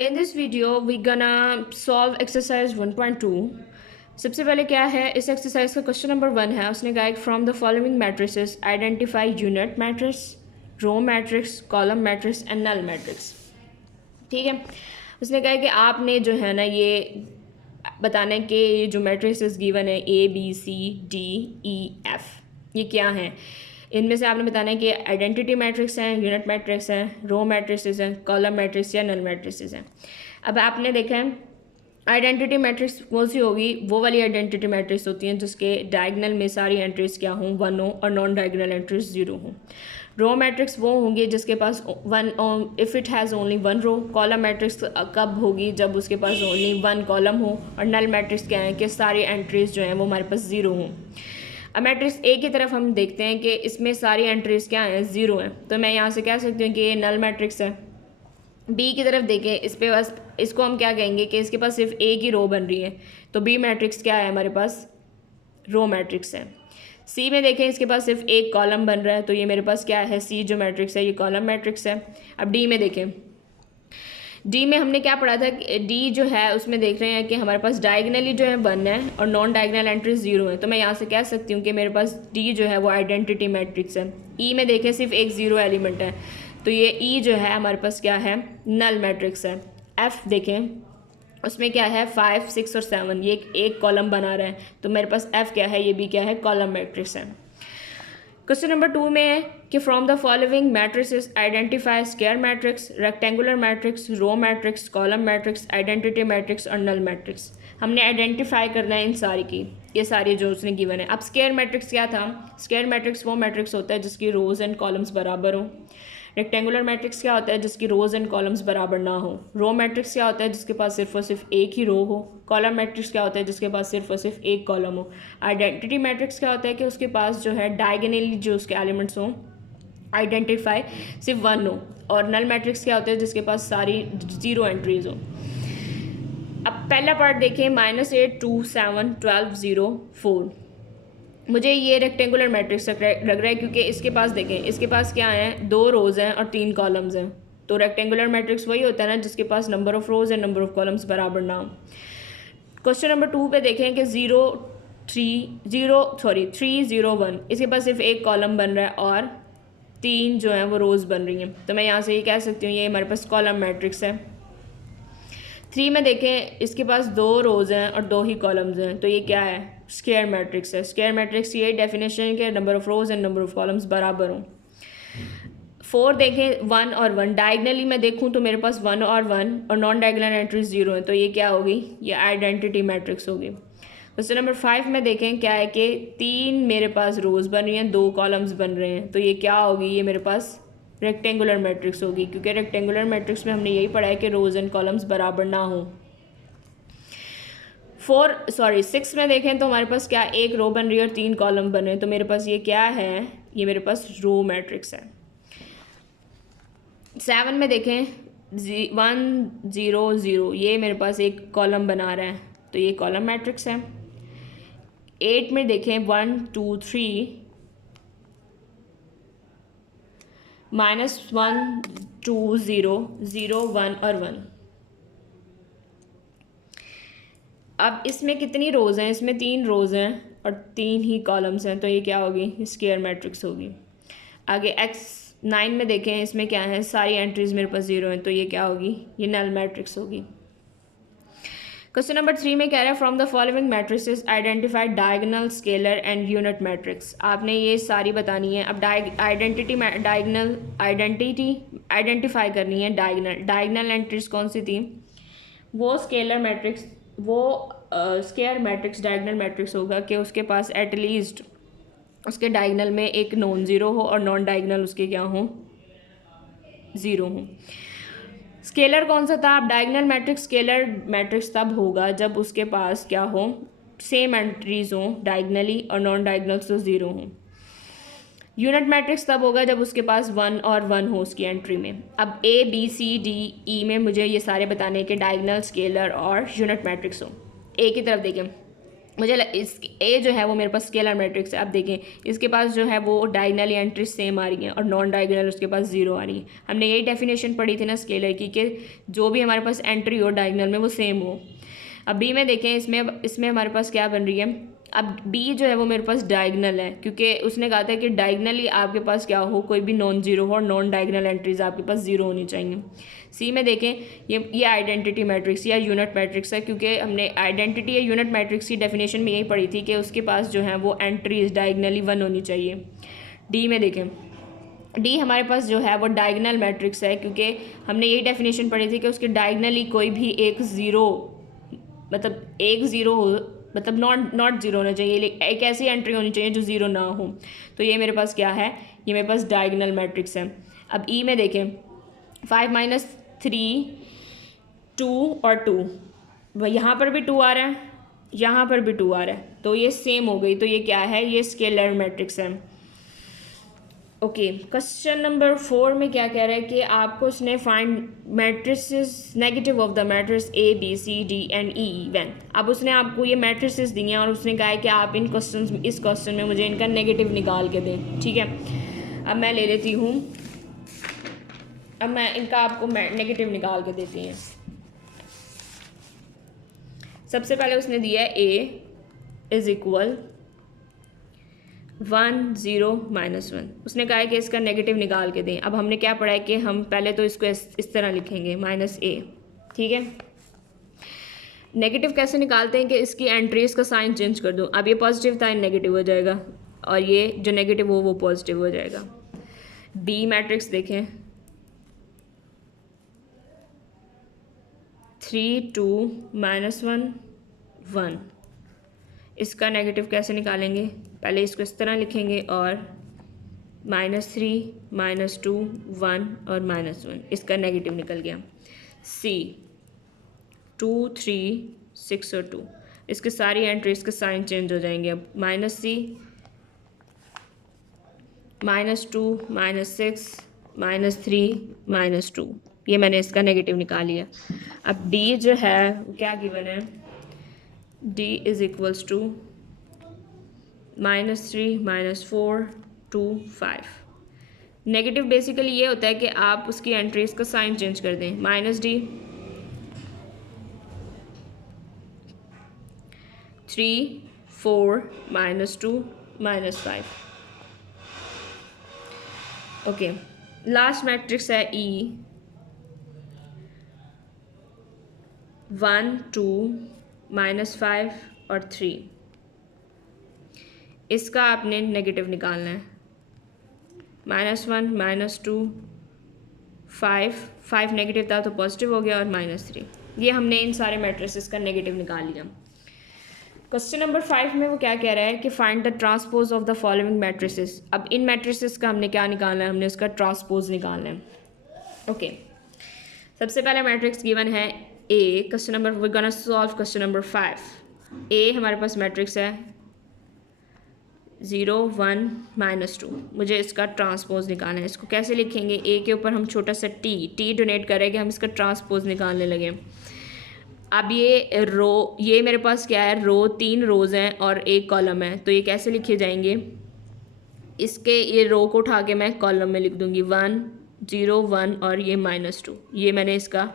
In this video we gonna solve exercise 1.2। सबसे पहले क्या है, इस एक्सरसाइज का क्वेश्चन नंबर 1 है। उसने कहा from the following matrices identify unit matrix, row matrix, column matrix and null matrix. ठीक है, उसने कहा कि आपने जो है ना ये बताना है कि ये जो मैट्रिक्स गिवन है a b c d e f, ये क्या हैं। इनमें से आपने बताना है कि आइडेंटिटी मैट्रिक्स हैं, यूनिट मैट्रिक्स हैं, रो मैट्रिक्स हैं, कॉलम मैट्रिक्स या नल मैट्रिक्स हैं। अब आपने देखा है आइडेंटिटी मैट्रिक्स कौन सी होगी, वो वाली आइडेंटिटी मैट्रिक्स होती हैं जिसके डायगनल में सारी एंट्रीज क्या हों, 1 हो और नॉन डायगनल एंट्रीज 0 हों। रो मैट्रिक्स वो होंगी जिसके पास if it has only 1 row. Column matrix कब होगी, जब उसके पास ओनली 1 कॉलम हो। और नल मैट्रिक्स क्या है कि सारी एंट्रीज जो हैं वो हमारे पास 0 हों। अब मैट्रिक्स ए की तरफ हम देखते हैं कि इसमें सारी एंट्रीज क्या हैं, 0 हैं, तो मैं यहाँ से कह सकती हूँ कि ये नल मैट्रिक्स है। बी की तरफ देखें, इस पे बस इसको हम क्या कहेंगे कि इसके पास सिर्फ एक ही रो बन रही है, तो बी मैट्रिक्स क्या है, हमारे पास रो मैट्रिक्स है। सी में देखें, इसके पास सिर्फ एक कॉलम बन रहा है, तो ये मेरे पास क्या है, सी जो मैट्रिक्स है ये कॉलम मैट्रिक्स है। अब डी में देखें, डी में हमने क्या पढ़ा था कि डी जो है उसमें देख रहे हैं कि हमारे पास डायगनली जो है 1 है और नॉन डायगनल एंट्रीज 0 है, तो मैं यहाँ से कह सकती हूँ कि मेरे पास डी जो है वो आइडेंटिटी मैट्रिक्स है। ई में देखें, सिर्फ एक 0 एलिमेंट है, तो ये ई जो है हमारे पास क्या है, नल मैट्रिक्स है। एफ देखें, उसमें क्या है 5, 6 और 7, ये एक कॉलम बना रहा है, तो मेरे पास एफ क्या है, ये भी क्या है, कॉलम मैट्रिक्स है। क्वेश्चन नंबर 2 में है कि from the following matrices identify square matrix, rectangular matrix, row matrix, column matrix, identity matrix और नल मैट्रिक्स। हमने आइडेंटिफाई करना है इन सारी की, ये सारी जो उसने गिवन है। अब स्क्वायर मैट्रिक्स क्या था, स्क्वायर मैट्रिक्स वो मैट्रिक्स होता है जिसकी रोज एंड कॉलम्स बराबर हो। रेक्टेंगुलर मैट्रिक्स क्या होता है, जिसकी रोज एंड कॉलम्स बराबर ना हो। रो मैट्रिक्स क्या होता है, जिसके पास सिर्फ और सिर्फ एक ही रो हो। कॉलम मैट्रिक्स क्या होता है, जिसके पास सिर्फ और सिर्फ एक कॉलम हो। आइडेंटिटी मैट्रिक्स क्या होता है कि उसके पास जो है डायगोनली जो उसके एलिमेंट्स हों, आइडेंटिफाई सिर्फ 1 हो। और नल मैट्रिक्स क्या होता है, जिसके पास सारी 0 एंट्रीज हो। अब पहला पार्ट देखें, -8, 2, 7, 12, 0, 4। मुझे ये रेक्टेंगुलर मैट्रिक्स लग रहा है क्योंकि इसके पास देखें, इसके पास क्या है, 2 रोज़ हैं और 3 कॉलम्स हैं। तो रेक्टेंगुलर मैट्रिक्स वही होता है ना जिसके पास number of rows and number of columns बराबर ना हो। क्वेश्चन नंबर 2 पे देखें कि 3, 0, 1, इसके पास सिर्फ एक कॉलम बन रहा है और 3 जो हैं वो रोज़ बन रही हैं, तो मैं यहाँ से ये कह सकती हूँ ये हमारे पास कॉलम मैट्रिक्स है। 3 में देखें, इसके पास 2 रोज़ हैं और 2 ही कॉलम्स हैं, तो ये क्या है, स्क्वायर मैट्रिक्स है। स्क्वायर मैट्रिक्स की यही डेफिनेशन के number of rows and number of columns बराबर हों। 4 देखें, 1 और 1, डायगनली मैं देखूं तो मेरे पास 1 और 1 और नॉन डायगनल एंट्रीज 0 है, तो ये क्या होगी, ये आइडेंटिटी मैट्रिक्स होगी। क्वेश्चन नंबर 5 में देखें क्या है कि 3 मेरे पास रोज़ बन रही हैं, 2 कॉलम्स बन रहे हैं, तो ये क्या होगी, ये मेरे पास रेक्टेंगुलर मैट्रिक्स होगी, क्योंकि रेक्टेंगुलर मैट्रिक्स में हमने यही पढ़ा है कि रोज़ एंड कॉलम्स बराबर ना हो। 6 में देखें तो हमारे पास क्या, एक रो बन रही है और 3 कॉलम बन रहे हैं, तो मेरे पास ये क्या है, ये मेरे पास रो मैट्रिक्स है। 7 में देखें, 1, 0, 0, ये मेरे पास एक कॉलम बना रहा है, तो ये कॉलम मैट्रिक्स है। 8 में देखें, 1, 2, 3, -1, 2, 0, 0, 1 और 1। अब इसमें कितनी रोज़ हैं, इसमें 3 रोज़ हैं और 3 ही कॉलम्स हैं, तो ये क्या होगी, स्क्वायर मैट्रिक्स होगी। आगे 9 में देखें, इसमें क्या है, सारी एंट्रीज मेरे पास 0 हैं, तो ये क्या होगी, ये नल मैट्रिक्स होगी। क्वेश्चन नंबर 3 में कह रहा है from the following matrices identify diagonal, scalar and unit matrix. आपने ये सारी बतानी है। अब आइडेंटिफाई करनी है डायगनल एंट्रीज कौन सी थी, वो स्केलर मैट्रिक्स, वो स्क्वायर मैट्रिक्स डायगनल मैट्रिक्स होगा कि उसके पास एटलीस्ट उसके डायगनल में एक नॉन ज़ीरो हो और नॉन डायगनल उसके क्या हो, 0 हो। स्केलर कौन सा था, अब डायगनल मैट्रिक्स स्केलर मैट्रिक्स तब होगा जब उसके पास क्या हो, सेम एंट्रीज हो डायगनली और नॉन डायगनल्स तो 0 हो। यूनिट मैट्रिक्स तब होगा जब उसके पास 1 और 1 हो उसकी एंट्री में। अब A, B, C, D, E में मुझे ये सारे बताने के डायगनल, स्केलर और यूनिट मैट्रिक्स हो। ए की तरफ देखें, इस ए जो है वो मेरे पास स्केलर मैट्रिक्स है। अब देखें इसके पास जो है वो डायगनल एंट्री सेम आ रही हैं और नॉन डायगनल उसके पास ज़ीरो आ रही है। हमने यही डेफिनेशन पढ़ी थी ना स्केलर की कि जो भी हमारे पास एंट्री हो डायगनल में वो सेम हो। अब बी में देखें, इसमें हमारे पास क्या बन रही है। अब बी जो है वो मेरे पास डायगनल है, क्योंकि उसने कहा था कि डायगनली आपके पास क्या हो, कोई भी नॉन जीरो हो और नॉन डायगनल एंट्रीज आपके पास ज़ीरो होनी चाहिए। सी में देखें ये आइडेंटिटी मैट्रिक्स या यूनिट मैट्रिक्स है, क्योंकि हमने आइडेंटिटी या यूनिट मैट्रिक्स की डेफिनेशन में यही पढ़ी थी कि उसके पास जो है वो एंट्रीज डायगनली 1 होनी चाहिए। डी में देखें, डी हमारे पास जो है वो डायगनल मैट्रिक्स है, क्योंकि हमने यही डेफिनेशन पढ़ी थी कि उसके डायगनली कोई भी एक ज़ीरो, मतलब एक ज़ीरो हो, मतलब नॉट ज़ीरो होना चाहिए, एक ऐसी एंट्री होनी चाहिए जो ज़ीरो ना हो। तो ये मेरे पास क्या है, ये मेरे पास डायगनल मैट्रिक्स है। अब ई में देखें 5 - 3 2 और 2, यहाँ पर भी 2 आ रहा है, यहाँ पर भी 2 आ रहा है, तो ये सेम हो गई। तो ये क्या है, ये स्केलर मैट्रिक्स है। ओके, क्वेश्चन नंबर 4 में क्या कह रहा है कि आपको उसने find matrices negative of the matrix a b c d and e even. अब उसने आपको ये मैट्रिसेस दी हैं और उसने कहा है कि आप इस क्वेश्चन में मुझे इनका नेगेटिव निकाल के दें। ठीक है, अब मैं ले लेती हूँ, अब मैं इनका आपको नेगेटिव निकाल के देती हैं। सबसे पहले उसने दिया है ए इज इक्वल 1 0 -1। उसने कहा है कि इसका नेगेटिव निकाल के दें। अब हमने क्या पढ़ा है कि हम पहले तो इसको इस तरह लिखेंगे -a। ठीक है, नेगेटिव कैसे निकालते हैं कि इसकी एंट्रीज का साइन चेंज कर दूं। अब ये पॉजिटिव था, नेगेटिव हो जाएगा, और ये जो नेगेटिव हो वो पॉजिटिव हो जाएगा। बी मैट्रिक्स देखें 3 2 -1 1। इसका नेगेटिव कैसे निकालेंगे, पहले इसको इस तरह लिखेंगे और -3 -2 1 और -1, इसका नेगेटिव निकल गया। सी 2 3 6 और 2, इसके सारी एंट्रीज के साइन चेंज हो जाएंगे। अब -C -2 -6 -3 -2, ये मैंने इसका नेगेटिव निकाल लिया। अब D जो है क्या गिवन है, D is equals to -3 -4 2 5। Negative basically ये होता है कि आप उसकी एंट्रीज का साइन चेंज कर दें। -D 3 4 -2 -5। ओके, लास्ट मैट्रिक्स है E 1 2 -5 और 3। इसका आपने नेगेटिव निकालना है। -1 -2 5 नेगेटिव था तो पॉजिटिव हो गया, और -3। ये हमने इन सारे मैट्रिसेस का नेगेटिव निकाल लिया। क्वेश्चन नंबर 5 में वो क्या कह रहा है कि find the transpose of the following matrices. अब इन मैट्रिसेस का हमने क्या निकालना है, हमने उसका ट्रांसपोज निकालना है। ओके, सबसे पहले मैट्रिक्स गिवन है A. Question number we gonna solve question number 5। ए हमारे पास मैट्रिक्स है 0 1 -2। मुझे इसका ट्रांसपोज निकालना है। इसको कैसे लिखेंगे, ए के ऊपर हम छोटा सा टी डोनेट करेंगे, हम इसका ट्रांसपोज निकालने लगे। अब ये रो, ये मेरे पास क्या है, रो 3 रोज़ हैं और एक कॉलम है, तो ये कैसे लिखे जाएंगे, इसके ये रो को उठा के मैं कॉलम में लिख दूंगी 1 0 1 और ये -2। ये मैंने इसका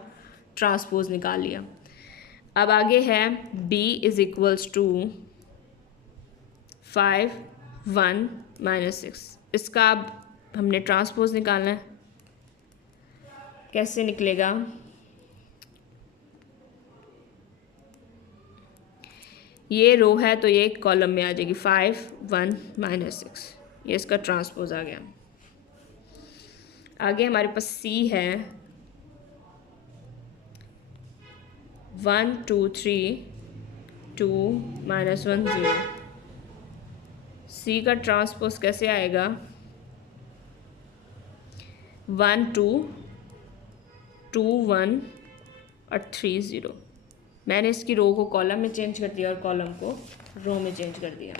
ट्रांसपोज निकाल लिया। अब आगे है b इज इक्वल्स टू 5 1 -6। इसका अब हमने ट्रांसपोज निकालना है। कैसे निकलेगा, ये रो है तो ये कॉलम में आ जाएगी 5 1 -6। ये इसका ट्रांसपोज आ गया। आगे हमारे पास C है 1 2 3 2 -1 0। C का ट्रांसपोज कैसे आएगा, 1 2 2 1 और 3 0। मैंने इसकी रो को कॉलम में चेंज कर दिया और कॉलम को रो में चेंज कर दिया।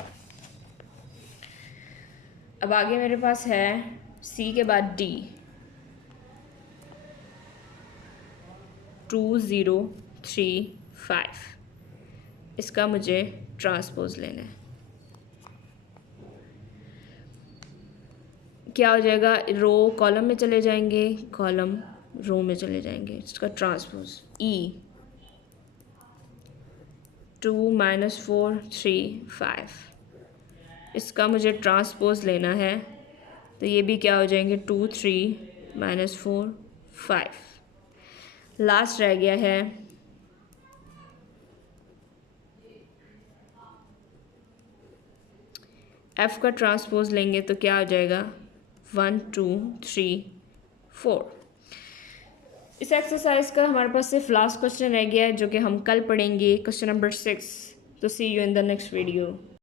अब आगे मेरे पास है C के बाद D 2 0 3 5। इसका मुझे ट्रांसपोज लेना है। क्या हो जाएगा, रो कॉलम में चले जाएंगे, कॉलम रो में चले जाएंगे, इसका ट्रांसपोज ई 2 - 4 3 5, इसका मुझे ट्रांसपोज लेना है, तो ये भी क्या हो जाएंगे 2 3 - 4 5। लास्ट रह गया है एफ़ का ट्रांसपोज लेंगे तो क्या हो जाएगा 1 2 3 4। इस एक्सरसाइज का हमारे पास सिर्फ लास्ट क्वेश्चन रह गया है जो कि हम कल पढ़ेंगे, क्वेश्चन नंबर 6। तो see you in the next video.